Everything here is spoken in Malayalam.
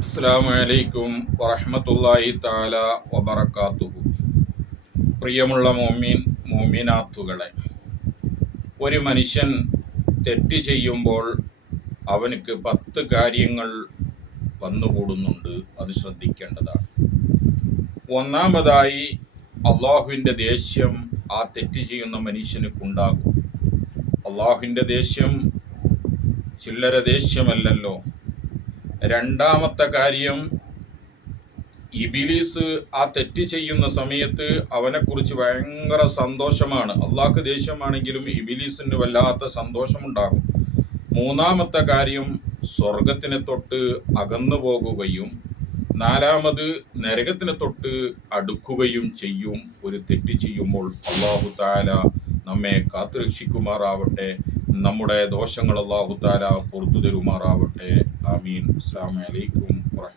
അസ്സലാമു അലൈക്കും വറഹ്മത്തുള്ളാഹി തആല വബറകാതുഹു. പ്രിയമുള്ള മോമിനാത്തുകളെ, ഒരു മനുഷ്യൻ തെറ്റ് ചെയ്യുമ്പോൾ അവനക്ക് 10 കാര്യങ്ങൾ വന്നുകൂടുന്നുണ്ട്. അത് ശ്രദ്ധിക്കേണ്ടതാണ്. ഒന്നാമതായി, അള്ളാഹുവിൻ്റെ ദേഷ്യം ആ തെറ്റ് ചെയ്യുന്ന മനുഷ്യനുണ്ടാകും. അള്ളാഹുവിൻ്റെ ദേഷ്യം ചില്ലറ ദേഷ്യമല്ലല്ലോ. രണ്ടാമത്തെ കാര്യം, ഇബിലീസ് ആ തെറ്റ് ചെയ്യുന്ന സമയത്ത് അവനെക്കുറിച്ച് ഭയങ്കര സന്തോഷമാണ്. അള്ളാഹ്ക്ക് ദേഷ്യമാണെങ്കിലും ഇബിലീസിന് വല്ലാത്ത സന്തോഷമുണ്ടാകും. മൂന്നാമത്തെ കാര്യം, സ്വർഗത്തിനെ തൊട്ട് അകന്നു പോകുകയും നാലാമത് നരകത്തിനെ തൊട്ട് അടുക്കുകയും ചെയ്യും ഒരു തെറ്റ് ചെയ്യുമ്പോൾ. അള്ളാഹു താല നമ്മെ കാത്തുരക്ഷിക്കുമാറാവട്ടെ. നമ്മുടെ ദോഷങ്ങൾ അള്ളാഹു താല പുറത്തു തരുമാറാവട്ടെ. ആമീൻ. അസ്സലാമു അലൈക്കും വറഹ്മത്തുള്ളാഹി.